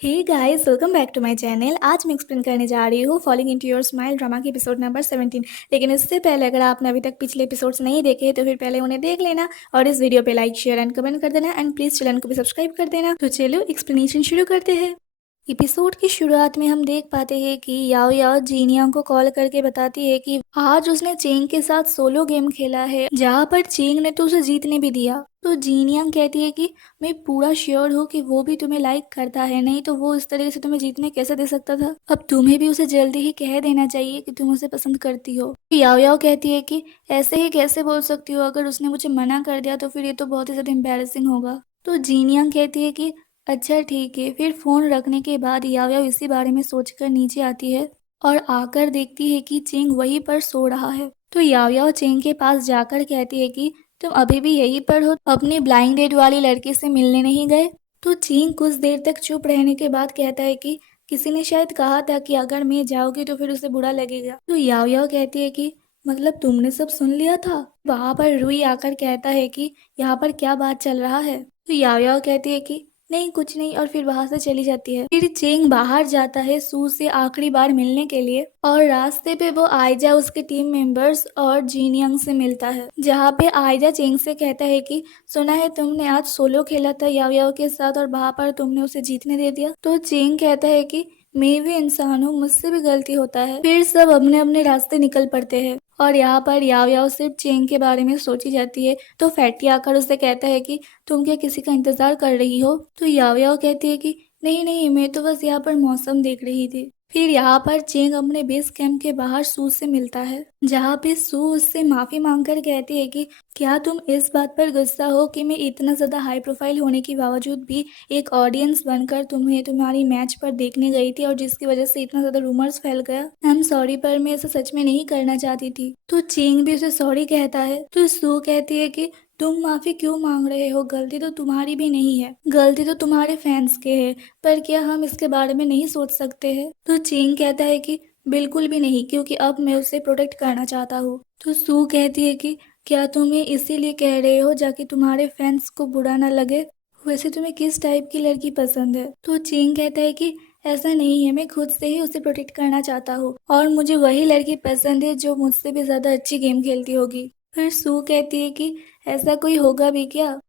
Hey guys, welcome back to my channel. आज मैं explain करने जा रही हूँ falling into your smile drama के एपिसोड नंबर 17। लेकिन इससे पहले अगर आपने अभी तक पिछले एपिसोड्स नहीं देखे तो फिर पहले उन्हें देख लेना और इस वीडियो पे लाइक शेयर एंड कमेंट कर देना एंड प्लीज चैनल को भी सब्सक्राइब कर देना। तो चलो एक्सप्लेनेशन शुरू करते हैं। एपिसोड की शुरुआत में हम देख पाते हैं कि याओ याओ जीनियांग को कॉल करके बताती है कि आज उसने चेंग के साथ सोलो गेम खेला है जहाँ पर चेंग ने तो उसे जीतने भी दिया। तो जीनियांग कहती है कि मैं पूरा श्योर हूँ कि वो भी तुम्हें लाइक करता है, नहीं तो वो इस तरीके से तुम्हें जीतने कैसे दे सकता था। अब तुम्हें भी उसे जल्दी ही कह देना चाहिए कि तुम उसे पसंद करती हो। याओ याओ कहती है कि ऐसे ही कैसे बोल सकती हो, अगर उसने मुझे मना कर दिया तो फिर ये तो बहुत ही ज्यादा एम्बैरेसिंग होगा। तो जीनियांग कहती है कि अच्छा ठीक है। फिर फोन रखने के बाद याओ याओ इसी बारे में सोचकर नीचे आती है और आकर देखती है कि चेंग वहीं पर सो रहा है। तो याओ याओ चेंग के पास जाकर कहती है कि तुम अभी भी यहीं पर हो, अपनी ब्लाइंड डेट वाली लड़की से मिलने नहीं गए। तो चेंग कुछ देर तक चुप रहने के बाद कहता है कि किसी ने शायद कहा था कि अगर मैं जाऊंगी तो फिर उसे बुरा लगेगा। तो याओ याओ कहती है कि मतलब तुमने सब सुन लिया था। वहां पर रुई आकर कहता है कि यहाँ पर क्या बात चल रहा है। तो याओ याओ कहती है कि नहीं कुछ नहीं, और फिर वहां से चली जाती है। फिर चेंग बाहर जाता है सू से आखिरी बार मिलने के लिए और रास्ते पे वो आयजा, उसके टीम मेंबर्स और जीनियंग से मिलता है, जहाँ पे आयजा चेंग से कहता है कि सुना है तुमने आज सोलो खेला था याओ याओ के साथ और वहां पर तुमने उसे जीतने दे दिया। तो चेंग कहता है कि मैं भी इंसान हूँ, मुझसे भी गलती होता है। फिर सब अपने अपने रास्ते निकल पड़ते हैं और यहाँ पर याओ याओ सिर्फ चेंग के बारे में सोची जाती है। तो फैटी आकर उसे कहता है कि तुम क्या किसी का इंतजार कर रही हो। तो याओ याओ कहती है कि नहीं नहीं, मैं तो बस यहाँ पर मौसम देख रही थी। फिर यहाँ पर चेंग अपने बेस कैंप के बाहर सू से मिलता है, जहाँ पे सू उससे माफी मांगकर कहती है कि क्या तुम इस बात पर गुस्सा हो कि मैं इतना ज्यादा हाई प्रोफाइल होने के बावजूद भी एक ऑडियंस बनकर तुम्हें तुम्हारी मैच पर देखने गई थी और जिसकी वजह से इतना ज्यादा रूमर्स फैल गया। आई एम सॉरी, पर मैं ऐसा सच में नहीं करना चाहती थी। तो चेंग भी उसे सॉरी कहता है। तो सू कहती है कि तुम माफी क्यों मांग रहे हो, गलती तो तुम्हारी भी नहीं है, गलती तो तुम्हारे फैंस के है, पर क्या हम इसके बारे में नहीं सोच सकते हैं। तो चेंग कहता है कि बिल्कुल भी नहीं, क्योंकि अब मैं उसे प्रोटेक्ट करना चाहता हूँ। तो सू कहती है कि क्या तुम्हें इसीलिए कह रहे हो जाकि तुम्हारे फैंस को बुरा ना लगे, वैसे तुम्हें किस टाइप की लड़की पसंद है। तो चेंग कहता है कि ऐसा नहीं है, मैं खुद से ही उसे प्रोटेक्ट करना चाहता हूँ और मुझे वही लड़की पसंद है जो मुझसे भी ज्यादा अच्छी गेम खेलती होगी। फिर सू कहती है कि ऐसा कोई होगा भी क्या।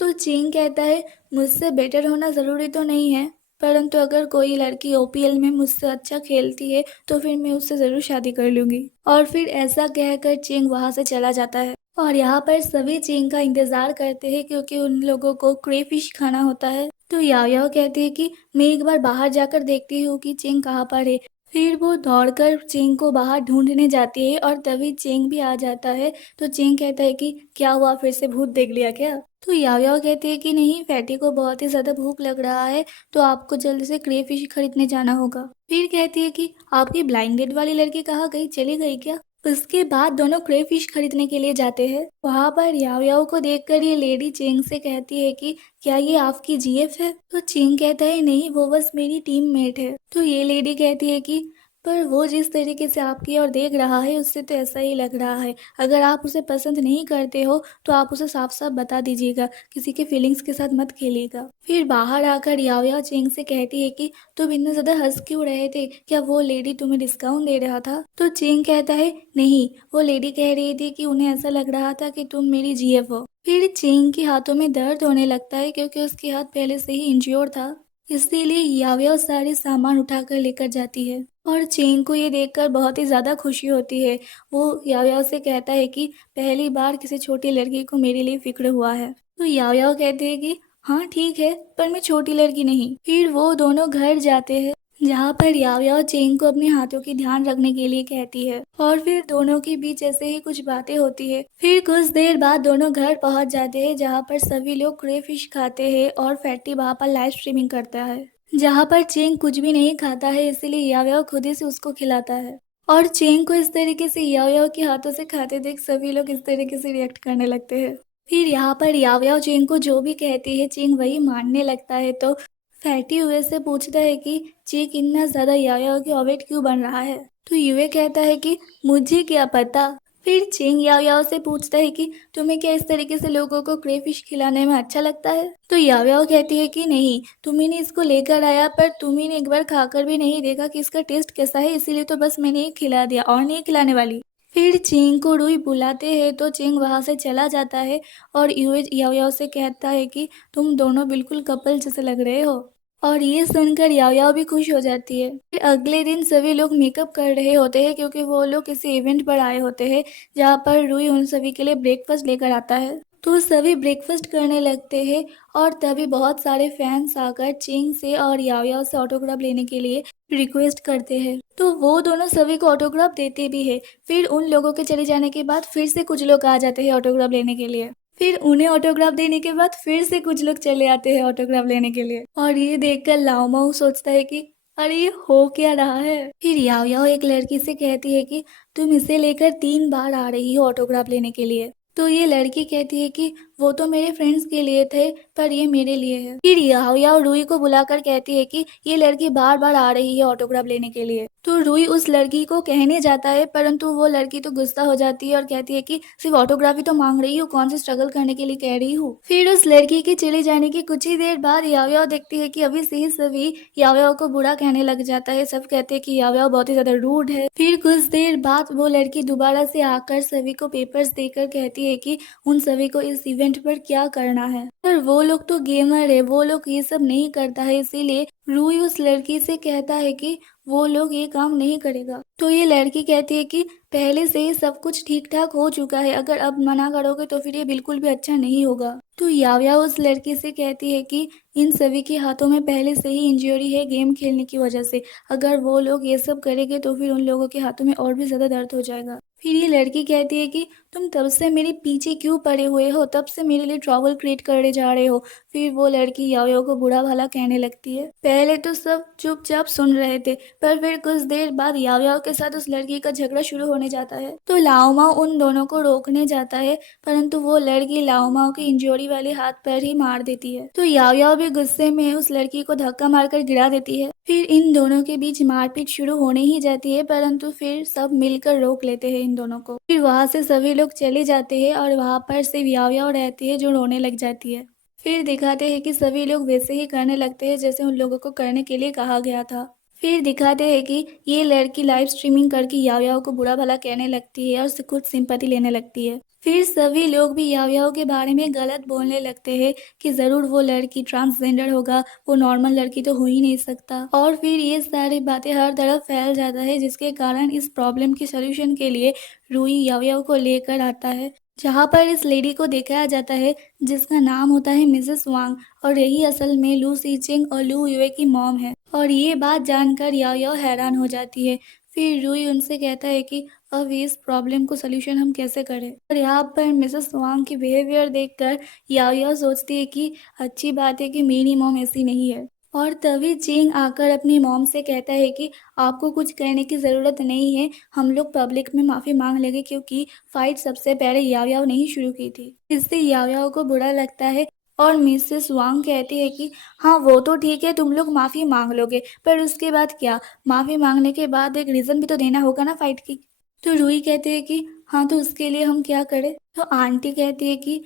तो चेंग कहता है मुझसे बेटर होना जरूरी तो नहीं है, परंतु अगर कोई लड़की ओपीएल में मुझसे अच्छा खेलती है तो फिर मैं उससे जरूर शादी कर लूंगी। और फिर ऐसा कहकर चेंग वहां से चला जाता है और यहाँ पर सभी चेंग का इंतजार करते हैं क्योंकि उन लोगों को क्रेफिश खाना होता है। तो याओ याओ कहती है कि मैं एक बार बाहर जाकर देखती हूँ कि चेंग कहाँ पर है। फिर वो दौड़कर चेंग को बाहर ढूंढने जाती है और तभी चेंग भी आ जाता है। तो चेंग कहता है कि क्या हुआ, फिर से भूत देख लिया क्या। तो याओ याओ कहती है कि नहीं, फैटी को बहुत ही ज्यादा भूख लग रहा है तो आपको जल्दी से क्रेफिश खरीदने जाना होगा। फिर कहती है कि आपकी ब्लाइंड डेट वाली लड़की कहाँ गई, चली गई क्या। उसके बाद दोनों क्रेफिश खरीदने के लिए जाते हैं। वहां पर याओ याओ को देखकर ये लेडी चेंग से कहती है कि क्या ये आपकी जीएफ है। तो चेंग कहता है नहीं, वो बस मेरी टीममेट है। तो ये लेडी कहती है कि पर वो जिस तरीके से आपकी ओर देख रहा है उससे तो ऐसा ही लग रहा है, अगर आप उसे पसंद नहीं करते हो तो आप उसे साफ साफ बता दीजिएगा, किसी के फीलिंग्स के साथ मत खेलिएगा। फिर बाहर आकर याओ याओ चेंग से कहती है कि तुम इतना ज्यादा हंस क्यों रहे थे, क्या वो लेडी तुम्हें डिस्काउंट दे रहा था। तो चेंग कहता है नहीं, वो लेडी कह रही थी कि उन्हें ऐसा लग रहा था कि तुम मेरी जीएफ हो। फिर चेंग के हाथों में दर्द होने लगता है क्योंकि उसके हाथ पहले से ही इंज्योर था, इसीलिए याओ याओ सारे सामान उठाकर लेकर जाती है और चेंग को ये देखकर बहुत ही ज्यादा खुशी होती है। वो याओ याओ से कहता है कि पहली बार किसी छोटी लड़की को मेरे लिए फिक्र हुआ है। तो याओ याओ कहते हैं कि हाँ ठीक है, पर मैं छोटी लड़की नहीं। फिर वो दोनों घर जाते हैं, जहाँ पर याओ याओ चेंग को अपने हाथों की ध्यान रखने के लिए कहती है और फिर दोनों के बीच ऐसे ही कुछ बातें होती है। फिर कुछ देर बाद दोनों घर पहुंच जाते हैं, जहाँ पर सभी लोग क्रेफिश खाते हैं और फैटी वहाँ पर लाइव स्ट्रीमिंग करता है, जहाँ पर चेंग कुछ भी नहीं खाता है, इसलिए याओ याओ खुद ही से उसको खिलाता है। और चेंग को इस तरीके से याओ याओ के हाथों से खाते देख सभी लोग इस तरीके से रिएक्ट करने लगते हैं। फिर यहाँ पर याओ याओ चेंग को जो भी कहती है चेंग वही मानने लगता है। तो फैटी युए से पूछता है कि चेंग इतना ज्यादा याओ याओ की ऑबिट क्यों बन रहा है। तो युए कहता है कि मुझे क्या पता। फिर चिंग याओ याओ से पूछता है कि तुम्हें क्या इस तरीके से लोगों को क्रेफिश खिलाने में अच्छा लगता है? तो याओ याओ कहती है कि नहीं, तुम्ही ने इसको लेकर आया पर तुम्ही ने एक बार खाकर भी नहीं देखा कि इसका टेस्ट कैसा है, इसीलिए तो बस मैंने ये खिला दिया और नहीं खिलाने वाली। फिर चिंग को रुई बुलाते हैं तो चिंग वहां से चला जाता है और यूए याओ याओ से कहता है कि तुम दोनों बिल्कुल कपल जैसे लग रहे हो। और ये सुनकर याओ याओ भी खुश हो जाती है। फिर अगले दिन सभी लोग मेकअप कर रहे होते हैं क्योंकि वो लोग किसी इवेंट पर आए होते हैं जहाँ पर रुई उन सभी के लिए ब्रेकफास्ट लेकर आता है। तो सभी ब्रेकफास्ट करने लगते हैं और तभी बहुत सारे फैंस आकर चिंग से और याओ याओ से ऑटोग्राफ लेने के लिए रिक्वेस्ट करते हैं। तो वो दोनों सभी को ऑटोग्राफ देते भी है। फिर उन लोगों के चले जाने के बाद फिर से कुछ लोग आ जाते हैं ऑटोग्राफ लेने के लिए। फिर उन्हें ऑटोग्राफ देने के बाद फिर से कुछ लोग चले आते हैं ऑटोग्राफ लेने के लिए। और ये देखकर लाओ माओ सोचता है कि अरे ये हो क्या रहा है। फिर याओ याओ एक लड़की से कहती है कि तुम इसे लेकर 3 बार आ रही हो ऑटोग्राफ लेने के लिए। तो ये लड़की कहती है कि वो तो मेरे फ्रेंड्स के लिए थे पर ये मेरे लिए है। फिर याओ याओ रुई को बुलाकर कहती है कि ये लड़की बार बार आ रही है ऑटोग्राफ लेने के लिए। तो रुई उस लड़की को कहने जाता है परंतु वो लड़की तो गुस्सा हो जाती है और कहती है कि सिर्फ ऑटोग्राफी तो मांग रही हूँ, कौन से स्ट्रगल करने के लिए कह रही हूँ। फिर उस लड़की के चले जाने की कुछ ही देर बाद याओ याओ देखती है कि अभी से ही सभी याओ याओ को बुरा कहने लग जाता है। सब कहते हैं कि याओ याओ बहुत ही ज्यादा रूड है। फिर कुछ देर बाद वो लड़की दोबारा से आकर सभी को पेपर्स देकर कहती है कि उन सभी को इस इवेंट पर क्या करना है। पर वो लोग तो गेमर है, वो लोग ये सब नहीं करता है, इसीलिए रूई उस लड़की से कहता है कि वो लोग ये काम नहीं करेगा। तो ये लड़की कहती है कि पहले से ही सब कुछ ठीक ठाक हो चुका है, अगर अब मना करोगे तो फिर ये बिल्कुल भी अच्छा नहीं होगा। तो याओ याओ उस लड़की से कहती है कि इन सभी के हाथों में पहले से ही इंजरी है गेम खेलने की वजह से, अगर वो लोग ये सब करेंगे तो फिर उन लोगों के हाथों में और भी ज्यादा दर्द हो जाएगा। फिर ये लड़की कहती है कि तुम तब से मेरे पीछे क्यों पड़े हुए हो, तब से मेरे लिए ट्रबल क्रिएट करे जा रहे हो। फिर वो लड़की याओ याओ को बुरा भला कहने लगती है। पहले तो सब चुपचाप सुन रहे थे पर फिर कुछ देर बाद याओ याओ के साथ उस लड़की का झगड़ा शुरू होने जाता है। तो लाओ माओ उन दोनों को रोकने जाता है परंतु वो लड़की लाओ माओ की इंजरी वाले हाथ पैर ही मार देती है। तो याओ याओ भी गुस्से में उस लड़की को धक्का मारकर गिरा देती है। फिर इन दोनों के बीच मारपीट शुरू होने ही जाती है परंतु फिर सब मिलकर रोक लेते हैं इन दोनों को। फिर वहां से सभी लोग चले जाते हैं और वहां पर सिर्फ याओ याओ रहती है जो रोने लग जाती है। फिर दिखाते हैं कि सभी लोग वैसे ही करने लगते हैं जैसे उन लोगों को करने के लिए कहा गया था। फिर दिखाते हैं कि ये लड़की लाइव स्ट्रीमिंग करके याओ याओ को बुरा भला कहने लगती है और उससे खुद सिंपैथी लेने लगती है। फिर सभी लोग भी याओ याओ के बारे में गलत बोलने लगते हैं कि जरूर वो लड़की ट्रांसजेंडर होगा, वो नॉर्मल लड़की तो हो ही नहीं सकता। और फिर ये सारी बातें हर तरफ फैल जाता है जिसके कारण इस प्रॉब्लम के सोल्यूशन के लिए रूई याओ याओ को लेकर आता है जहाँ पर इस लेडी को दिखाया जाता है जिसका नाम होता है मिसेस वांग और यही असल में लू सी चिंग और लू यूए की मॉम है। और ये बात जानकर याओ याओ हैरान हो जाती है। फिर रूई उनसे कहता है कि अब इस प्रॉब्लम को सोल्यूशन हम कैसे करें। और यहाँ पर मिसेस वांग की बिहेवियर देखकर याओ याओ सोचती है कि अच्छी बात है कि मेरी मॉम ऐसी नहीं है। और तभी चिंग आकर अपनी मॉम से कहता है कि आपको कुछ कहने की ज़रूरत नहीं है, हम लोग पब्लिक में माफ़ी मांग लेंगे क्योंकि फाइट सबसे पहले याओ याओ ने ही शुरू की थी। इससे याओ याओ को बुरा लगता है और मिसेस वांग कहती है कि हाँ वो तो ठीक है, तुम लोग माफ़ी मांग लोगे पर उसके बाद क्या, माफ़ी मांगने के बाद एक रीज़न भी तो देना होगा ना फाइट की। तो रूही कहती है कि हाँ तो उसके लिए हम क्या करें। तो आंटी कहती है कि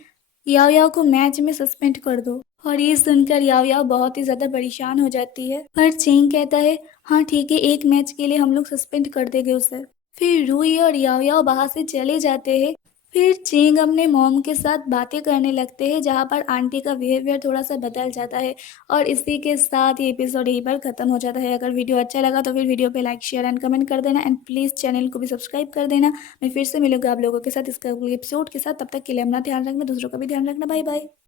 याओ याओ को मैच में सस्पेंड कर दो। और ये सुनकर याओ याओ बहुत ही ज्यादा परेशान हो जाती है पर चिंग कहता है हाँ ठीक है, एक मैच के लिए हम लोग सस्पेंड कर देंगे उसे। फिर रूही और याओ याओ वहां से चले जाते हैं। फिर चिंग अपने मॉम के साथ बातें करने लगते हैं जहाँ पर आंटी का बिहेवियर थोड़ा सा बदल जाता है। और इसी के साथ ये एपिसोड यहीं पर खत्म हो जाता है। अगर वीडियो अच्छा लगा तो फिर वीडियो पे लाइक शेयर एंड कमेंट कर देना एंड प्लीज चैनल को भी सब्सक्राइब कर देना। मैं फिर से मिलूंगा आप लोगों के साथ इसका अगले एपिसोड के साथ, तब तक के लिए अपना ध्यान रखना, दूसरों का भी ध्यान रखना। Bye bye.